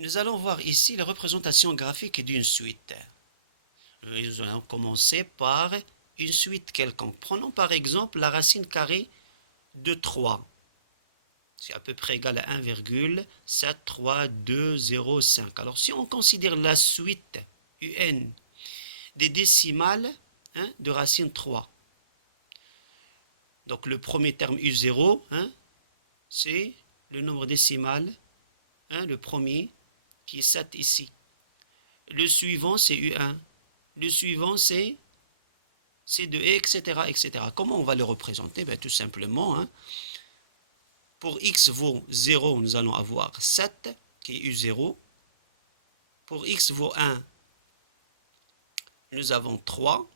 Nous allons voir ici la représentation graphique d'une suite. Nous allons commencer par une suite quelconque. Prenons par exemple la racine carrée de 3. C'est à peu près égal à 1,73205. Alors si on considère la suite UN des décimales de racine 3, donc le premier terme U0, c'est le nombre décimal, le premier, qui est 7 ici. Le suivant, c'est U1. Le suivant, c'est C2, etc., etc. Comment on va le représenter? Tout simplement, pour x vaut 0, nous allons avoir 7, qui est U0. Pour x vaut 1, nous avons 3.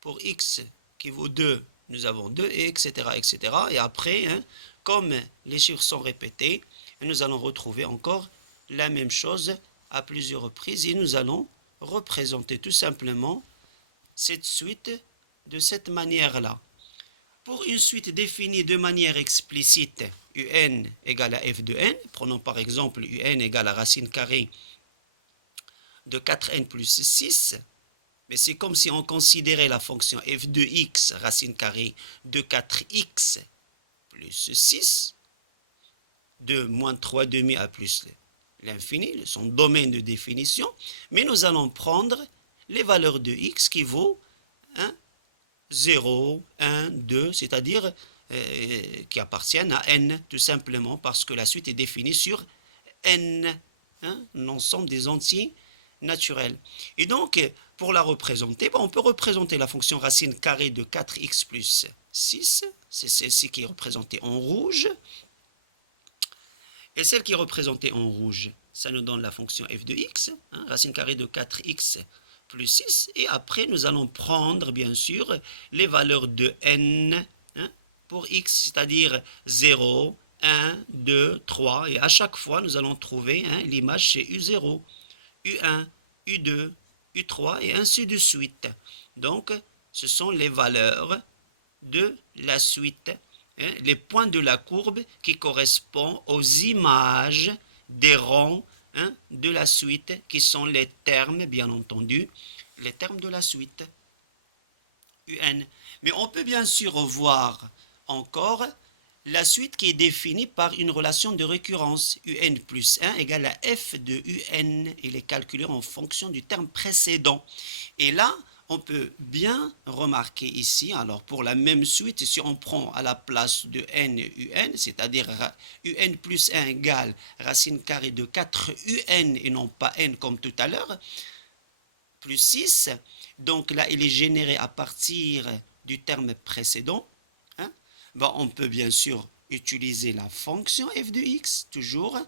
Pour x qui vaut 2, nous avons 2, etc., etc. Et après, comme les chiffres sont répétés, nous allons retrouver encore la même chose à plusieurs reprises et nous allons représenter tout simplement cette suite de cette manière-là. Pour une suite définie de manière explicite, un égale à f de n, prenons par exemple un égale à racine carrée de 4n plus 6, mais c'est comme si on considérait la fonction f de x, racine carrée de 4x plus 6, de moins 3 demi à plus l'infini, son domaine de définition, mais nous allons prendre les valeurs de x qui vaut 0, 1, 2, c'est-à-dire qui appartiennent à n, tout simplement parce que la suite est définie sur n, l'ensemble des entiers naturels. Et donc, pour la représenter, on peut représenter la fonction racine carrée de 4x plus 6, c'est celle-ci qui est représentée en rouge, et celle qui est représentée en rouge, ça nous donne la fonction f de x, racine carrée de 4x plus 6, et après nous allons prendre bien sûr les valeurs de n pour x, c'est-à-dire 0, 1, 2, 3, et à chaque fois nous allons trouver l'image chez U0, U1, U2, U3, et ainsi de suite. Donc ce sont les valeurs de la suite, les points de la courbe qui correspondent aux images des rangs de la suite, qui sont les termes, bien entendu, les termes de la suite UN. Mais on peut bien sûr voir encore la suite qui est définie par une relation de récurrence. UN plus 1 égale à f de UN. Il est calculé en fonction du terme précédent. Et là, on peut bien remarquer ici, alors pour la même suite, si on prend à la place de n un, c'est-à-dire un plus 1 égale racine carrée de 4 un et non pas n comme tout à l'heure, plus 6, donc là il est généré à partir du terme précédent, on peut bien sûr utiliser la fonction f de x, toujours,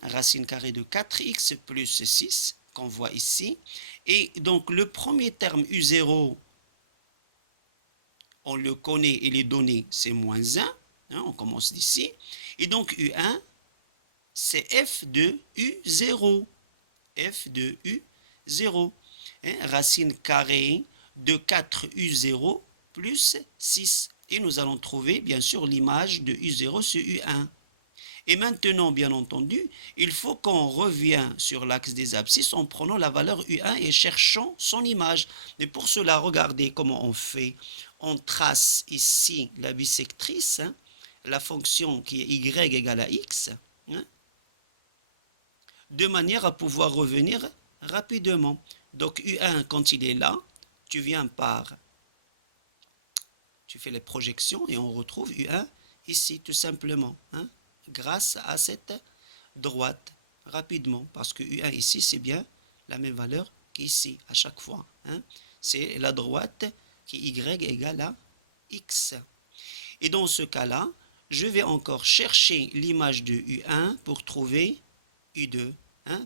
racine carrée de 4x plus 6, qu'on voit ici. Et donc le premier terme U0, on le connaît, il est donné, c'est moins 1, on commence d'ici. Et donc U1, c'est f de U0, f de U0, racine carrée de 4U0 plus 6. Et nous allons trouver bien sûr l'image de U0 sur U1. Et maintenant, bien entendu, il faut qu'on revienne sur l'axe des abscisses en prenant la valeur U1 et cherchant son image. Et pour cela, regardez comment on fait. On trace ici la bisectrice, la fonction qui est y égale à x, de manière à pouvoir revenir rapidement. Donc U1, quand il est là, tu viens par, tu fais les projections et on retrouve U1 ici tout simplement, grâce à cette droite rapidement, parce que U1 ici c'est bien la même valeur qu'ici à chaque fois, c'est la droite qui est Y égale à X. Et dans ce cas-là, je vais encore chercher l'image de U1 pour trouver U2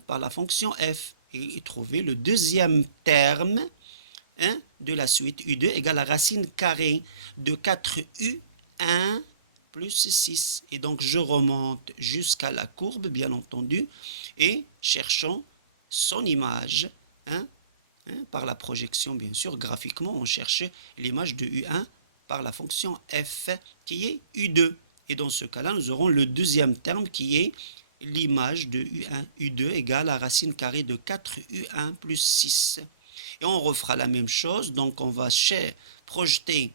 par la fonction f et trouver le deuxième terme de la suite U2 égale à racine carrée de 4U1 plus 6. Et donc je remonte jusqu'à la courbe, bien entendu, et cherchons son image, par la projection, bien sûr, graphiquement, on cherche l'image de U1 par la fonction f qui est U2. Et dans ce cas-là, nous aurons le deuxième terme qui est l'image de U1, U2 égale à racine carrée de 4U1 plus 6. Et on refera la même chose, donc on va projeter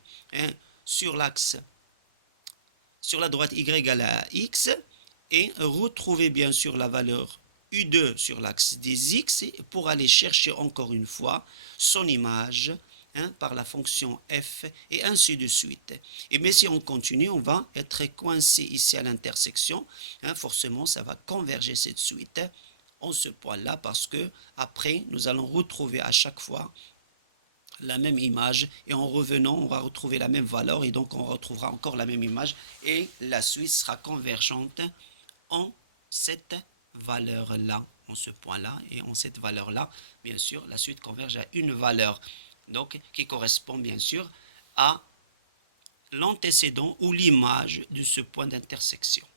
sur l'axe, sur la droite y égale à x, et retrouver bien sûr la valeur U2 sur l'axe des x pour aller chercher encore une fois son image par la fonction f et ainsi de suite. Mais si on continue, on va être coincé ici à l'intersection. Forcément, ça va converger cette suite en ce point-là parce que après, nous allons retrouver à chaque fois la même image et en revenant, on va retrouver la même valeur et donc on retrouvera encore la même image et la suite sera convergente en cette valeur-là, en ce point-là et en cette valeur-là. Bien sûr, la suite converge à une valeur donc qui correspond bien sûr à l'antécédent ou l'image de ce point d'intersection.